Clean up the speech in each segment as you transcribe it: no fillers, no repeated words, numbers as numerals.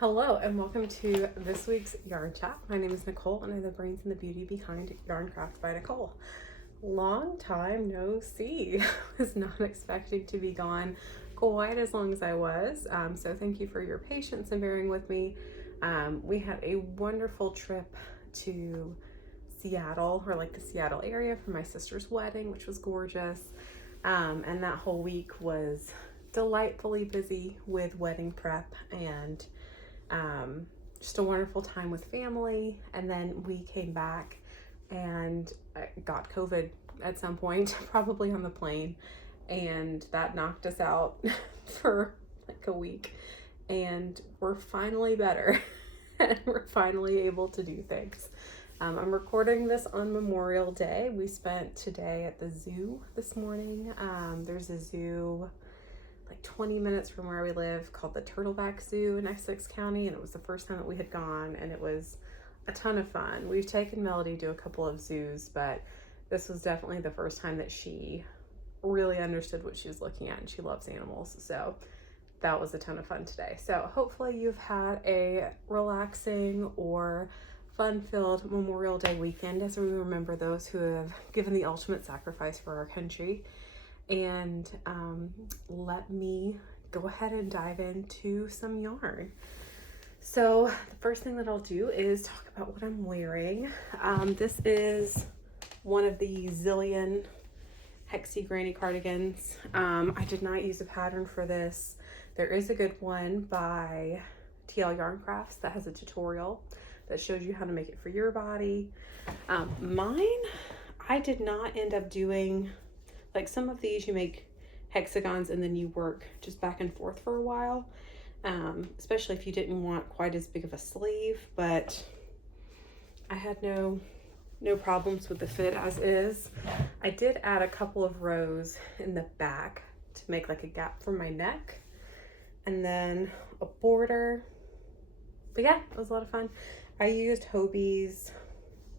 Hello and welcome to this week's Yarn Chat. My name is Nicole and I'm the brains and the beauty behind Yarn Craft by Nicole. Long time no see. I was not expecting to be gone quite as long as I was. So thank you for your patience and bearing with me. We had a wonderful trip to Seattle, or like the Seattle area, for my sister's wedding, which was gorgeous. And that whole week was delightfully busy with wedding prep and just a wonderful time with family. And then we came back and got COVID at some point, probably on the plane, and that knocked us out for like a week, and we're finally better and we're finally able to do things. I'm recording this on Memorial Day. We spent today at the zoo this morning. There's a zoo like 20 minutes from where we live called the Turtleback Zoo in Essex County, and it was the first time that we had gone, and it was a ton of fun. We've taken Melody to a couple of zoos, but this was definitely the first time that she really understood what she was looking at, and she loves animals, so that was a ton of fun today. So hopefully you've had a relaxing or fun-filled Memorial Day weekend as we remember those who have given the ultimate sacrifice for our country. And let me go ahead and dive into some yarn. So the first thing that I'll do is talk about what I'm wearing. This is one of the zillion Hexy Granny cardigans. I did not use a pattern for this. There is a good one by TL Yarn Crafts that has a tutorial that shows you how to make it for your body. Mine, I did not end up doing. Like some of these you make hexagons and then you work just back and forth for a while, especially if you didn't want quite as big of a sleeve, but I had no problems with the fit as is. I did add a couple of rows in the back to make like a gap for my neck and then a border. But yeah, it was a lot of fun. I used Hobie's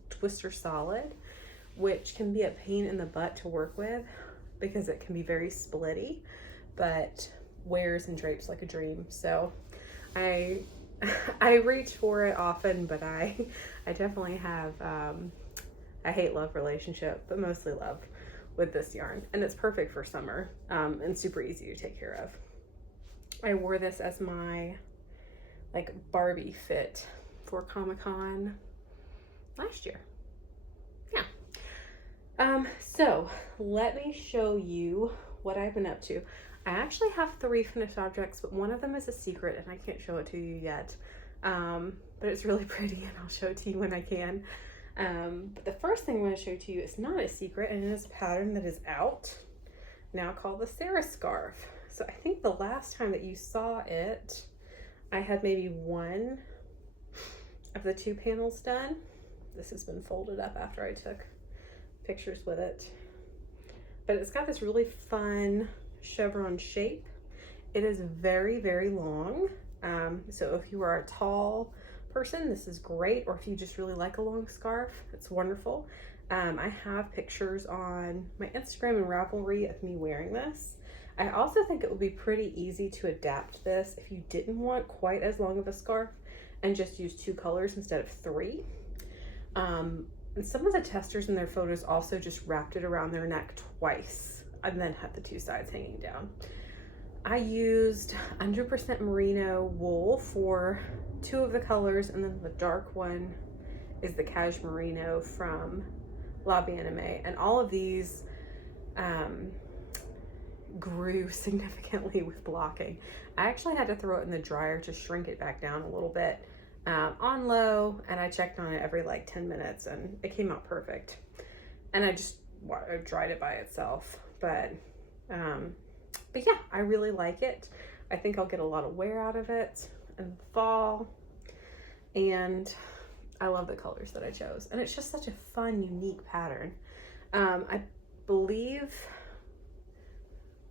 Twister Solid, which can be a pain in the butt to work with because it can be very splitty, but wears and drapes like a dream. So I reach for it often, but I definitely have a hate-love relationship, but mostly love with this yarn, and it's perfect for summer and super easy to take care of. I wore this as my like Barbie fit for Comic-Con last year. So let me show you what I've been up to. I actually have 3 finished objects, but one of them is a secret and I can't show it to you yet. But it's really pretty and I'll show it to you when I can. But the first thing I'm going to show to you is not a secret, and it is a pattern that is out now called the Sera Scarf. So I think the last time that you saw it, I had maybe one of the 2 panels done. This has been folded up after I took pictures with it, but it's got this really fun chevron shape. It is very, very long, so if you are a tall person, this is great, or if you just really like a long scarf, it's wonderful. I have pictures on my Instagram and Ravelry of me wearing this. I also think it would be pretty easy to adapt this if you didn't want quite as long of a scarf and just use 2 colors instead of 3. And some of the testers in their photos also just wrapped it around their neck twice and then had the 2 sides hanging down. I used 100% merino wool for 2 of the colors, and then the dark one is the cashmere merino from La Bien-Aimée. And all of these grew significantly with blocking. I actually had to throw it in the dryer to shrink it back down a little bit. On low, and I checked on it every like 10 minutes and it came out perfect, and I just dried it by itself, but yeah, I really like it. I think I'll get a lot of wear out of it in the fall, and I love the colors that I chose, and it's just such a fun, unique pattern. I believe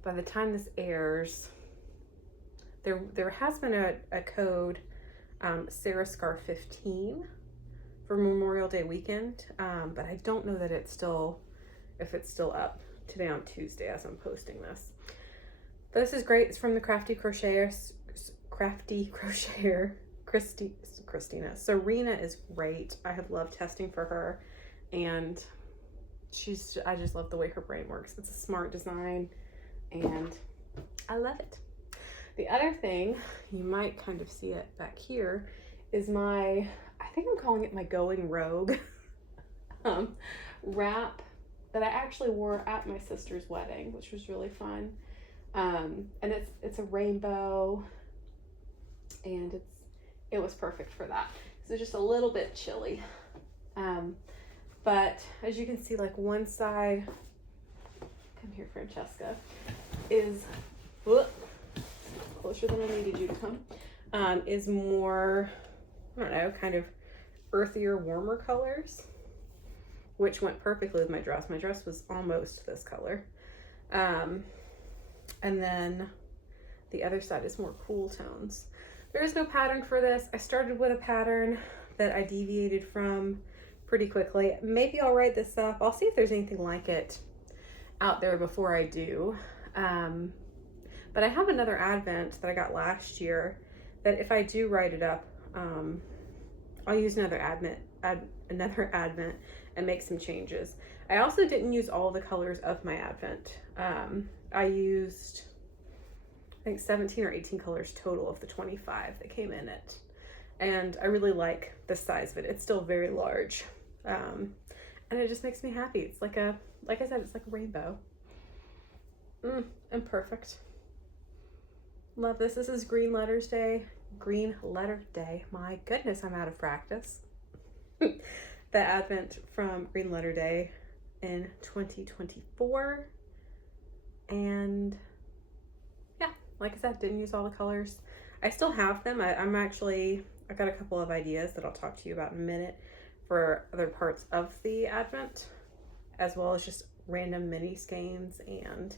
by the time this airs, there has been a code, Sera Scarf 15 for Memorial Day weekend, but I don't know that if it's still up today on Tuesday as I'm posting this. But this is great. It's from the Crafty Crocheter Serena is great. I have loved testing for her, and I just love the way her brain works. It's a smart design, and I love it. The other thing, you might kind of see it back here, is I think I'm calling it my Going Rogue wrap that I actually wore at my sister's wedding, which was really fun. And it's a rainbow, and it was perfect for that. So just a little bit chilly. But as you can see, like one side, come here, Francesca, is closer than I needed you to come, is more, I don't know, kind of earthier, warmer colors, which went perfectly with my dress. My dress was almost this color. And then the other side is more cool tones. There is no pattern for this. I started with a pattern that I deviated from pretty quickly. Maybe I'll write this up. I'll see if there's anything like it out there before I do. But I have another advent that I got last year that if I do write it up, I'll use another advent and make some changes. I also didn't use all the colors of my advent. I used, I think 17 or 18 colors total of the 25 that came in it. And I really like the size of it. It's still very large. And it just makes me happy. It's like I said, it's like a rainbow. And perfect. Love this. This is Green Letter Day. My goodness, I'm out of practice. The advent from Green Letter Day in 2024. And yeah, like I said, didn't use all the colors. I still have them. I've got a couple of ideas that I'll talk to you about in a minute for other parts of the advent, as well as just random mini skeins and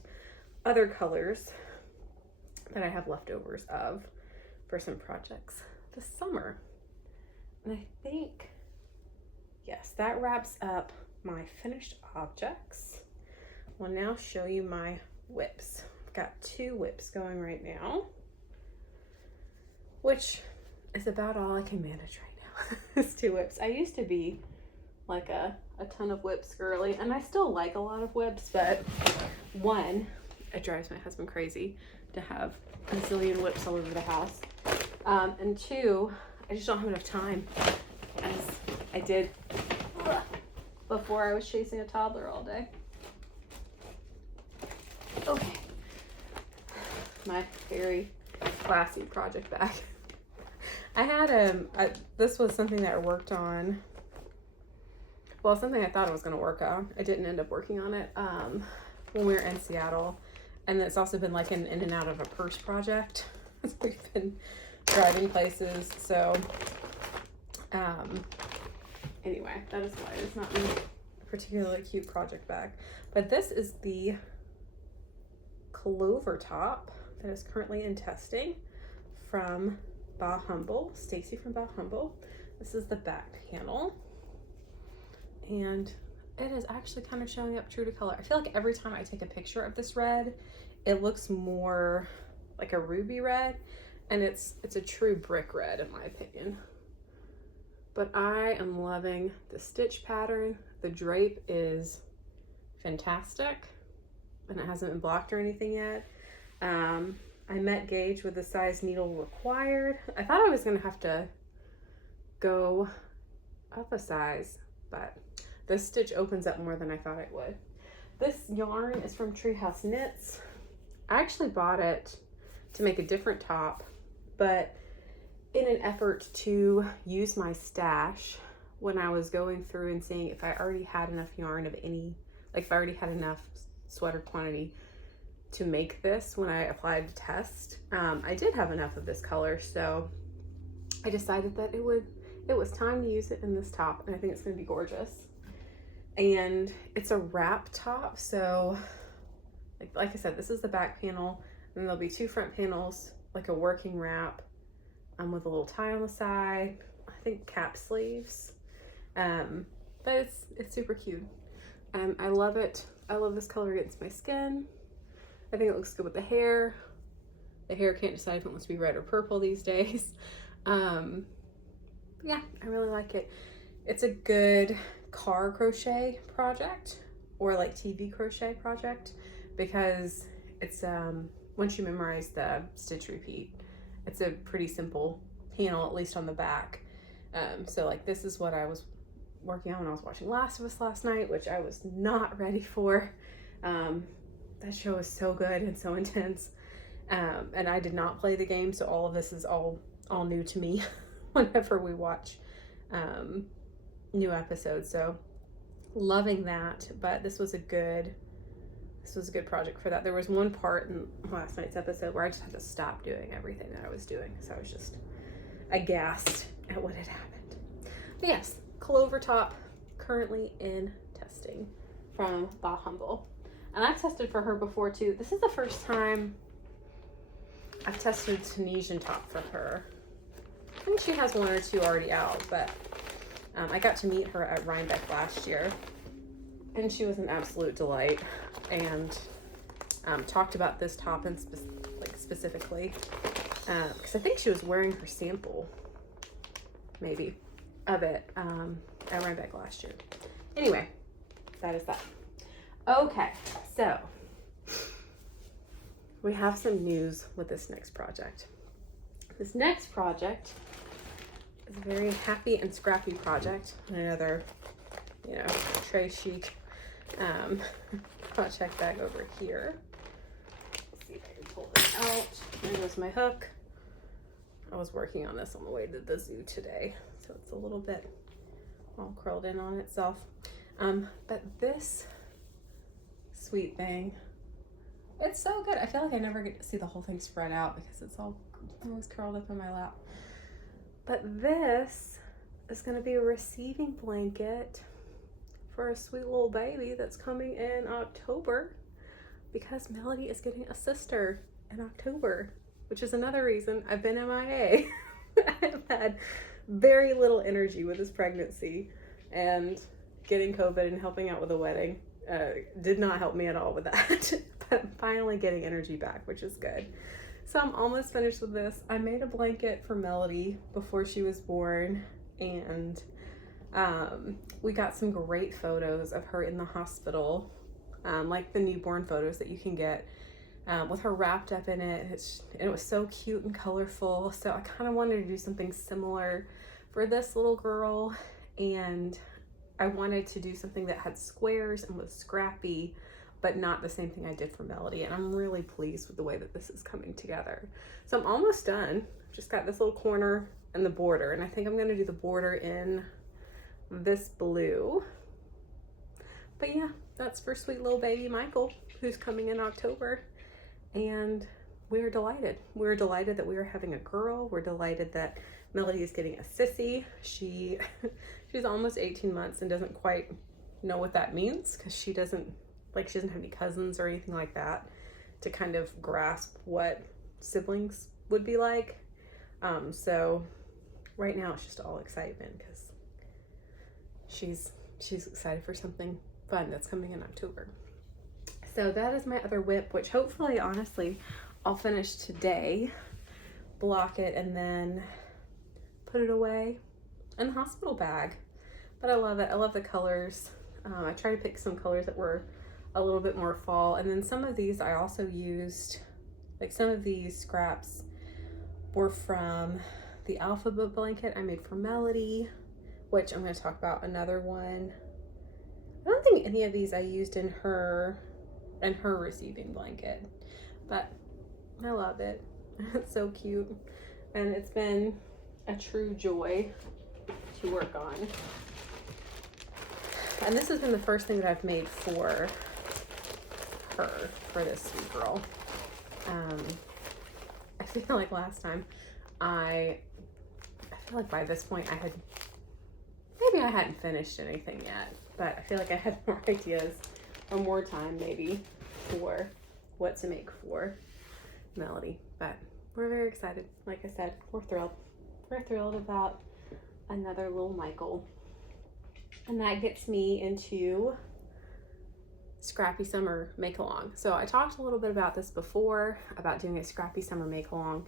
other colors that I have leftovers of for some projects this summer. And I think, yes, that wraps up my finished objects. I'll now show you my whips. I've got 2 whips going right now, which is about all I can manage right now. Is 2 whips. I used to be like a ton of whips girly, and I still like a lot of whips, but one, it drives my husband crazy to have a zillion whips all over the house. And 2, I just don't have enough time, as I did before I was chasing a toddler all day. Okay. My very classy project bag. I had this was something that I worked on. Well, something I thought I was going to work on. I didn't end up working on it when we were in Seattle. And it's also been like an in and out of a purse project. We've been driving places. So anyway, that is why it's not a particularly cute project bag. But this is the Clover top that is currently in testing from Bah Humble, Stacy from Bah Humble. This is the back panel, and it is actually kind of showing up true to color. I feel like every time I take a picture of this red, it looks more like a ruby red, and it's a true brick red in my opinion. But I am loving the stitch pattern. The drape is fantastic, and it hasn't been blocked or anything yet. I met gauge with the size needle required. I thought I was gonna have to go up a size, but this stitch opens up more than I thought it would. This yarn is from Treehouse Knits. I actually bought it to make a different top, but in an effort to use my stash when I was going through and seeing if I already had enough yarn of any, like if I already had enough sweater quantity to make this when I applied to test. I did have enough of this color, so I decided that it was time to use it in this top, and I think it's gonna be gorgeous. And it's a wrap top, so like I said, this is the back panel, and there'll be 2 front panels, like a working wrap, with a little tie on the side, I think cap sleeves. But it's super cute. I love it. I love this color against my skin. I think it looks good with the hair. The hair can't decide if it wants to be red or purple these days. Yeah, I really like it. It's a good car crochet project or like TV crochet project because it's once you memorize the stitch repeat, it's a pretty simple panel, at least on the back. So like this is what I was working on when I was watching Last of Us last night, which I was not ready for. That show is so good and so intense. And I did not play the game, so all of this is all new to me whenever we watch new episodes. So loving that, but this was a good project for that. There was one part in last night's episode where I just had to stop doing everything that I was doing, so I was just aghast at what had happened. But yes, Clover top currently in testing from Bah Humble, and I've tested for her before too. This is the first time I've tested Tunisian top for her. I think she has one or two already out, but I got to meet her at Rhinebeck last year, and she was an absolute delight, and talked about this top in specifically because I think she was wearing her sample maybe of it at Rhinebeck last year. Anyway, that is that. Okay, so we have some news with this next project. This next project is a very happy and scrappy project. Another, tray chic project bag over here. Let's see if I can pull this out. There goes my hook. I was working on this on the way to the zoo today, so it's a little bit all curled in on itself. But this sweet thing, it's so good. I feel like I never get to see the whole thing spread out because it's all almost curled up in my lap. But this is going to be a receiving blanket for a sweet little baby that's coming in October, because Melody is getting a sister in October, which is another reason I've been MIA. I've had very little energy with this pregnancy, and getting COVID and helping out with a wedding did not help me at all with that. But finally getting energy back, which is good. So I'm almost finished with this. I made a blanket for Melody before she was born, and we got some great photos of her in the hospital, like the newborn photos that you can get with her wrapped up in it. And it was so cute and colorful. So I kind of wanted to do something similar for this little girl, and I wanted to do something that had squares and was scrappy, but not the same thing I did for Melody. And I'm really pleased with the way that this is coming together. So I'm almost done. Just got this little corner and the border, and I think I'm gonna do the border in this blue. But yeah, that's for sweet little baby Michael, who's coming in October. And we're delighted. We're delighted that we are having a girl. We're delighted that Melody is getting a sissy. She's almost 18 months and doesn't quite know what that means, because she doesn't have any cousins or anything like that to kind of grasp what siblings would be like. So right now it's just all excitement because she's excited for something fun that's coming in October. So that is my other whip, which hopefully, honestly, I'll finish today, block it, and then put it away in the hospital bag. But I love it. I love the colors. I try to pick some colors that were a little bit more fall. And then some of these I also used, like some of these scraps were from the alphabet blanket I made for Melody, which I'm going to talk about another one. I don't think any of these I used in her receiving blanket, but I love it. It's so cute, and it's been a true joy to work on. And this has been the first thing that I've made for her, for this sweet girl. I feel like last time I feel like by this point maybe I hadn't finished anything yet, but I feel like I had more ideas or more time maybe for what to make for Melody. But we're very excited. Like I said, we're thrilled. We're thrilled about another little Michael. And that gets me into Scrappy Summer Make Along. So I talked a little bit about this before, about doing a Scrappy Summer Make Along,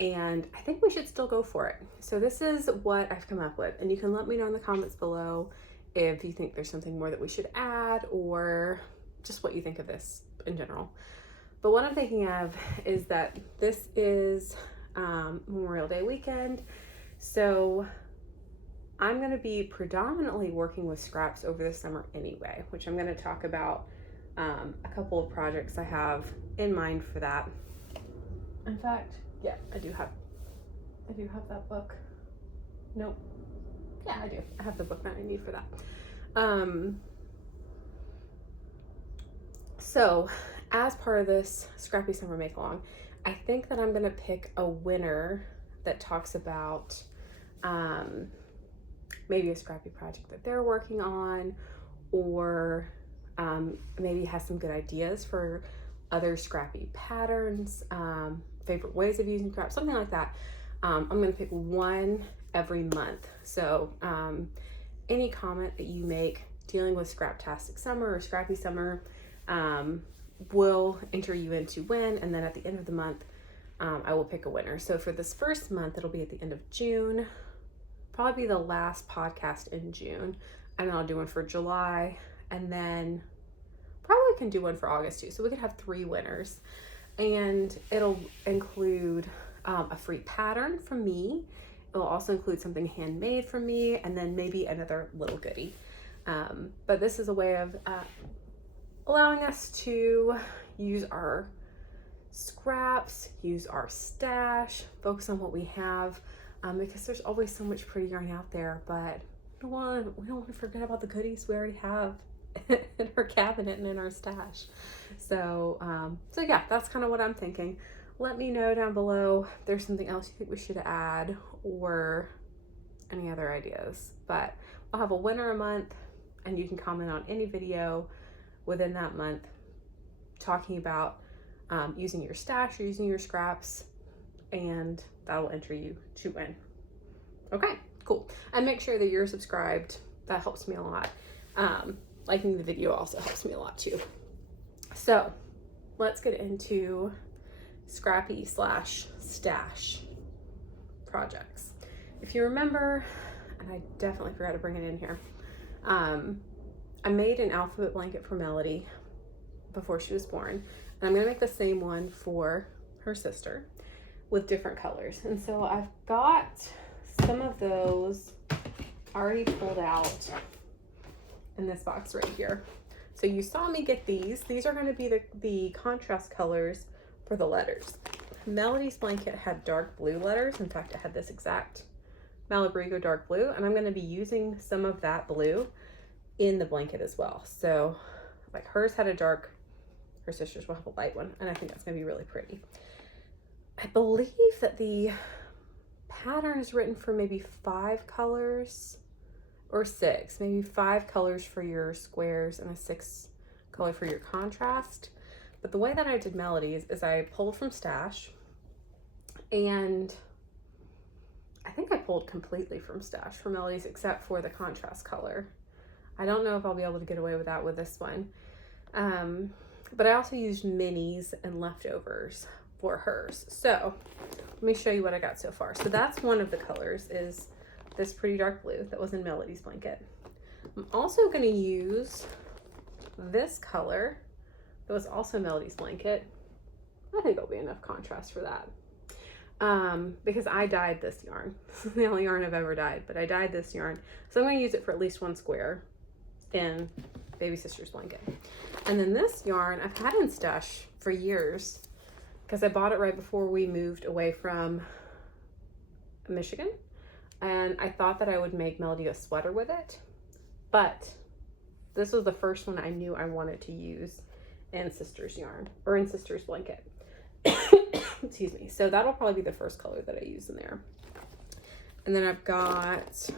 and I think we should still go for it. So this is what I've come up with, and you can let me know in the comments below if you think there's something more that we should add or just what you think of this in general. But what I'm thinking of is that this is Memorial Day weekend, so I'm going to be predominantly working with scraps over the summer anyway, which I'm going to talk about a couple of projects I have in mind for that. In fact, yeah, I do have that book. Nope. Yeah, I do. I have the book that I need for that. So as part of this Scrappy Summer Make Along, I think that I'm gonna pick a winner that talks about maybe a Scrappy project that they're working on, or maybe has some good ideas for other Scrappy patterns, favorite ways of using scraps, something like that. I'm gonna pick one every month. So any comment that you make dealing with Scraptastic Summer or Scrappy Summer will enter you in to win, and then at the end of the month I will pick a winner. So for this first month, it'll be at the end of June, probably the last podcast in June, and then I'll do one for July, and then probably can do one for August too. So we could have 3 winners, and it'll include a free pattern from me. It'll also include something handmade from me, and then maybe another little goodie. But this is a way of allowing us to use our scraps, use our stash, focus on what we have, because there's always so much pretty yarn out there, but we don't want to forget about the goodies we already have in our cabinet and in our stash. So yeah, that's kind of what I'm thinking. Let me know down below if there's something else you think we should add or any other ideas. But I'll have a winner a month, and you can comment on any video within that month talking about using your stash or using your scraps, and that will enter you to win. Okay, cool. And make sure that you're subscribed. That helps me a lot. Liking the video also helps me a lot too. So let's get into Scrappy / stash projects. If you remember, and I definitely forgot to bring it in here, I made an alphabet blanket for Melody before she was born, and I'm gonna make the same one for her sister with different colors. And so I've got some of those already pulled out in this box right here. So you saw me get these. These are going to be the contrast colors for the letters. Melody's blanket had dark blue letters. In fact, it had this exact Malabrigo dark blue, and I'm going to be using some of that blue in the blanket as well. So like hers had a dark, her sister's will have a light one, and I think that's going to be really pretty. I believe that the pattern is written for maybe 5 colors or 6, maybe 5 colors for your squares and a 6 color for your contrast. But the way that I did Melody's is I pulled from stash, and I think I pulled completely from stash for Melody's except for the contrast color. I don't know if I'll be able to get away with that with this one. But I also used minis and leftovers for hers. So let me show you what I got so far. So that's one of the colors, is this pretty dark blue that was in Melody's blanket. I'm also going to use this color that was also Melody's blanket. I think there'll be enough contrast for that. Because I dyed this yarn. This is the only yarn I've ever dyed, but I dyed this yarn. So I'm going to use it for at least 1 square in baby sister's blanket. And then this yarn I've had in stash for years because I bought it right before we moved away from Michigan. And I thought that I would make Melody a sweater with it, but this was the first one I knew I wanted to use in sister's yarn, or in sister's blanket. Excuse me. So that'll probably be the first color that I use in there. And then I've got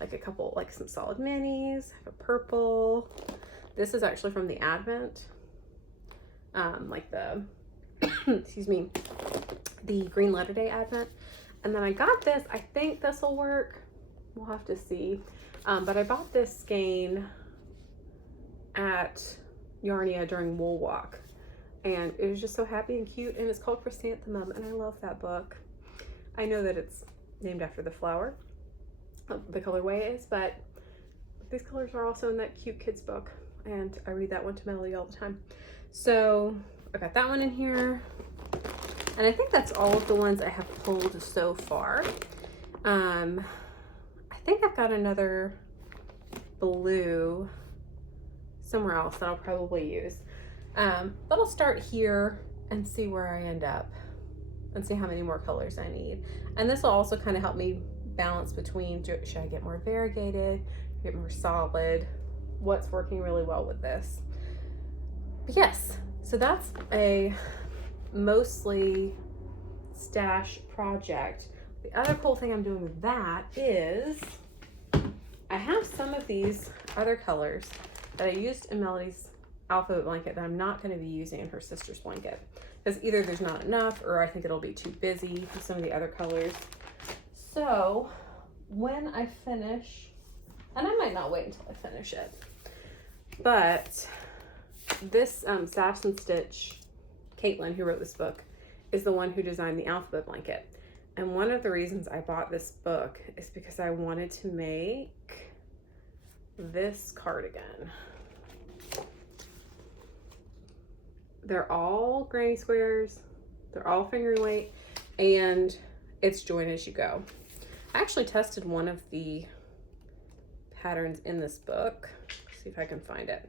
like a couple, like some solid minis, I have a purple. This is actually from the Advent, like the, excuse me, the Green Letter Day Advent. And then I got this, I think this will work. We'll have to see. But I bought this skein at Yarnia during Wool Walk. and it was just so happy and cute, and it's called Chrysanthemum, and I love that book. I know that it's named after the flower, the colorway is, but these colors are also in that cute kids book, and I read that one to Melody all the time. So I got that one in here, and I think that's all of the ones I have pulled so far. I think I've got another blue somewhere else that I'll probably use. But I'll start here and see where I end up and see how many more colors I need. And this will also kind of help me balance between, should I get more variegated, get more solid, what's working really well with this. But yes, so that's a mostly stash project. The other cool thing I'm doing with that is I have some of these other colors that I used in Melody's alphabet blanket that I'm not going to be using in her sister's blanket, because either there's not enough or I think it'll be too busy with some of the other colors. So when I finish, and I might not wait until I finish it, but this Sass and Stitch, Caitlin, who wrote this book, is the one who designed the alphabet blanket. And one of the reasons I bought this book is because I wanted to make this cardigan. They're all granny squares, they're all finger weight, and it's join as you go. I actually tested one of the patterns in this book. Let's see if I can find it.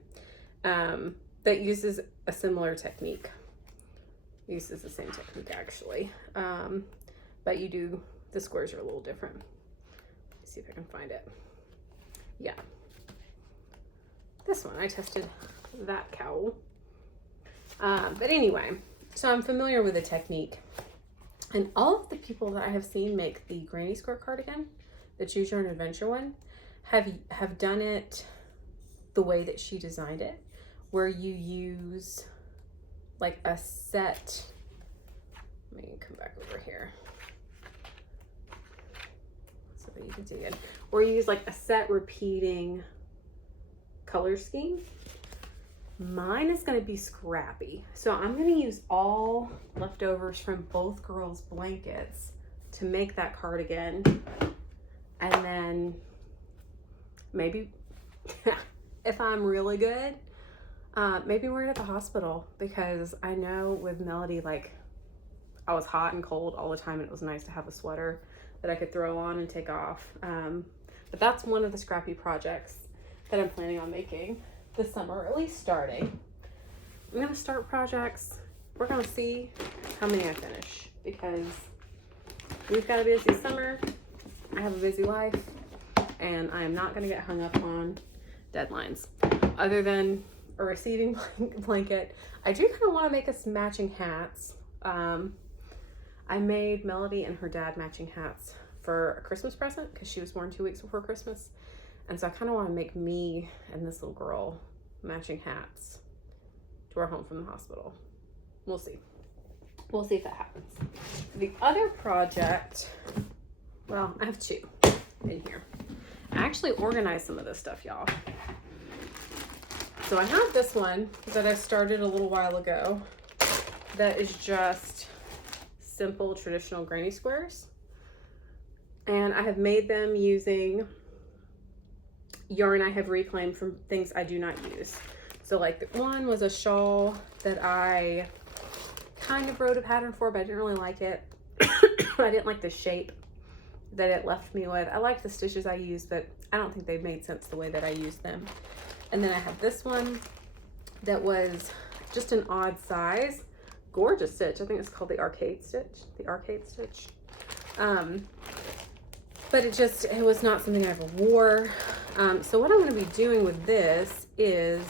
That uses a similar technique. Uses the same technique actually. But you do, the squares are a little different. Let's see if I can find it. Yeah. This one, I tested that cowl. But anyway, so I'm familiar with the technique. And all of the people that I have seen make the granny square cardigan, the Choose Your Own Adventure one, have done it the way that she designed it, where you use like a set, let me come back over here so that you can see it, where you use like a set repeating color scheme. Mine is going to be Scrappy. So I'm going to use all leftovers from both girls' blankets to make that cardigan. And then maybe, if I'm really good, maybe wear it at the hospital, because I know with Melody, like, I was hot and cold all the time, and it was nice to have a sweater that I could throw on and take off. But that's one of the Scrappy projects that I'm planning on making this summer, or at least starting. I'm gonna start projects. We're gonna see how many I finish, because we've got a busy summer. I have a busy life, and I am not gonna get hung up on deadlines. Other than a receiving blanket, I do kind of want to make us matching hats. I made Melody and her dad matching hats for a Christmas present, because she was born 2 weeks before Christmas. And so I kind of want to make me and this little girl matching hats to our home from the hospital. We'll see. We'll see if that happens. The other project, well, I have two in here. I actually organized some of this stuff, y'all. So I have this one that I started a little while ago that is just simple traditional granny squares. And I have made them using yarn I have reclaimed from things I do not use. So like the one was a shawl that I kind of wrote a pattern for, but I didn't really like it. I didn't like the shape that it left me with. I liked the stitches I used, but I don't think they made sense the way that I used them. And then I have this one that was just an odd size, gorgeous stitch. I think it's called the arcade stitch, but it was not something I ever wore. So what I'm going to be doing with this is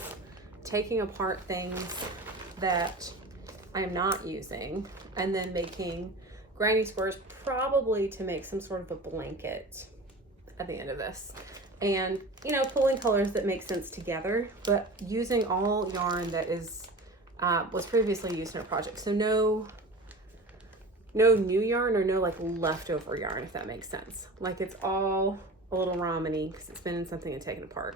taking apart things that I'm not using and then making granny squares, probably to make some sort of a blanket at the end of this. And, you know, pulling colors that make sense together, but using all yarn that is was previously used in a project. So no new yarn, or no like leftover yarn, if that makes sense. Like it's all a little ramen-y because it's been in something and taken apart.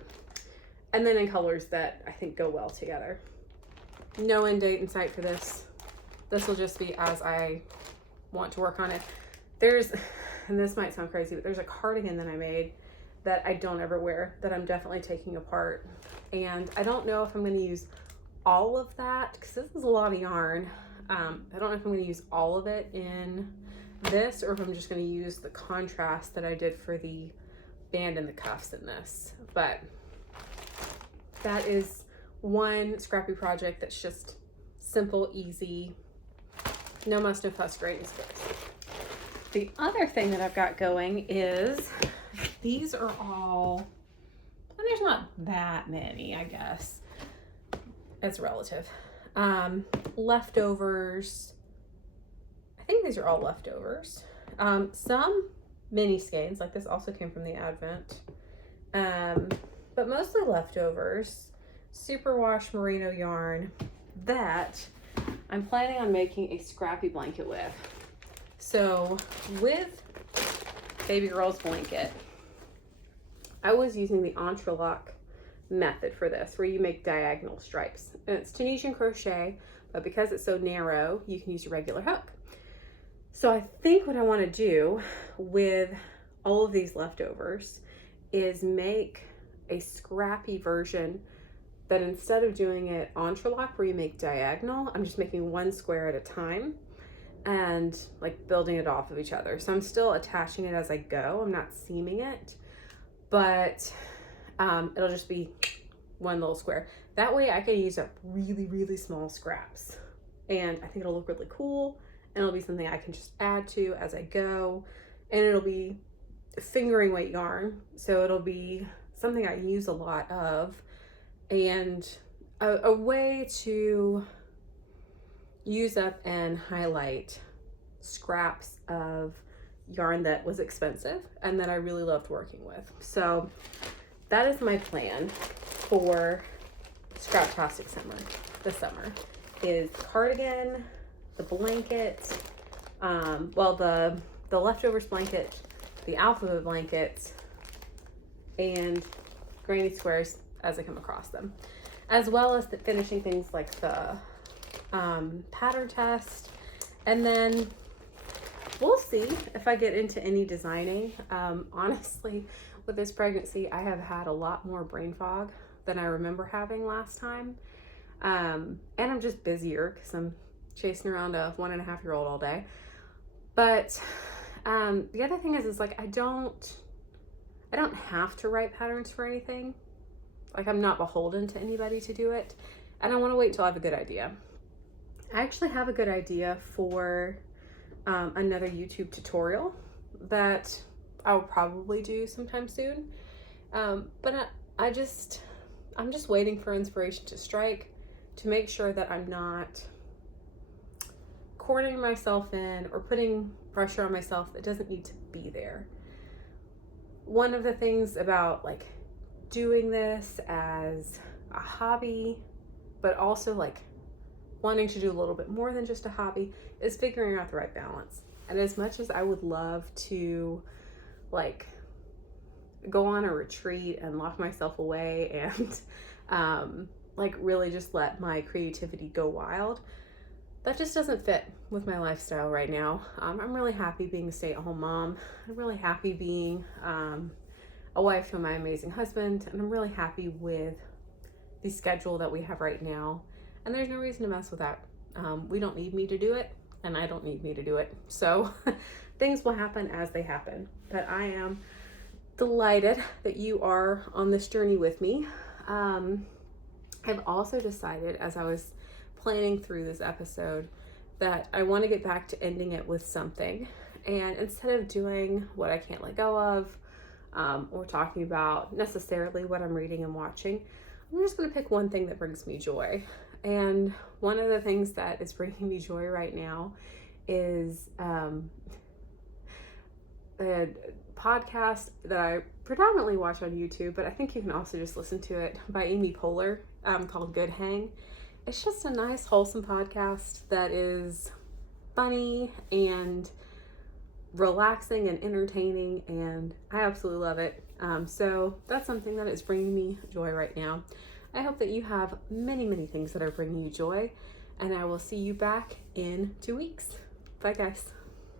And then in colors that I think go well together. no end date in sight for this. This will just be as I want to work on it. There's, and this might sound crazy, but there's a cardigan that I made that I don't ever wear that I'm definitely taking apart. And I don't know if I'm going to use all of that because this is a lot of yarn. I don't know if I'm going to use all of it in this or if I'm just going to use the contrast that I did for the band and the cuffs in this. But that is one Scrappy project that's just simple, easy, no muss, no fuss, great skills. The other thing that I've got going is these are all, and there's not that many, I guess. It's relative. Leftovers. I think these are all leftovers. Some mini skeins, like this also came from the Advent. But mostly leftovers. Superwash merino yarn that I'm planning on making a Scrappy blanket with. So with baby girl's blanket, I was using the entrelac method for this, where you make diagonal stripes. And it's Tunisian crochet, but because it's so narrow, you can use a regular hook. So I think what I want to do with all of these leftovers is make a Scrappy version, but instead of doing it entrelac where you make diagonal, I'm just making one square at a time and like building it off of each other. So I'm still attaching it as I go. I'm not seaming it, but it'll just be one little square. That way I can use up really, really small scraps. And I think it'll look really cool. And it'll be something I can just add to as I go. And it'll be fingering weight yarn. So it'll be something I use a lot of. And a way to use up and highlight scraps of yarn that was expensive and that I really loved working with. So that is my plan for Scraptastic summer. This summer is cardigan, the blanket, well the leftovers blanket, the alphabet blankets, and granny squares as I come across them, as well as the finishing things like the pattern test. And then we'll see if I get into any designing. Honestly, with this pregnancy, I have had a lot more brain fog than I remember having last time. And I'm just busier because I'm chasing around a 1.5-year-old all day. But the other thing is like I don't have to write patterns for anything. Like I'm not beholden to anybody to do it. And I want to wait till I have a good idea. I actually have a good idea for another YouTube tutorial that I'll probably do sometime soon. But I'm just waiting for inspiration to strike to make sure that I'm not cornering myself in or putting pressure on myself that doesn't need to be there. One of the things about like doing this as a hobby, but also like wanting to do a little bit more than just a hobby, is figuring out the right balance. And as much as I would love to like go on a retreat and lock myself away and like really just let my creativity go wild, that just doesn't fit with my lifestyle right now. I'm really happy being a stay-at-home mom. I'm really happy being a wife to my amazing husband, and I'm really happy with the schedule that we have right now. And there's no reason to mess with that. We don't need me to do it, and I don't need me to do it. So things will happen as they happen. But I am delighted that you are on this journey with me. I've also decided, as I was planning through this episode, that I want to get back to ending it with something. And instead of doing what I can't let go of, or talking about necessarily what I'm reading and watching, I'm just going to pick one thing that brings me joy. And one of the things that is bringing me joy right now is a podcast that I predominantly watch on YouTube, but I think you can also just listen to it, by Amy Poehler, called Good Hang. It's just a nice, wholesome podcast that is funny and relaxing and entertaining, and I absolutely love it. So that's something that is bringing me joy right now. I hope that you have many, many things that are bringing you joy, and I will see you back in 2 weeks. Bye, guys.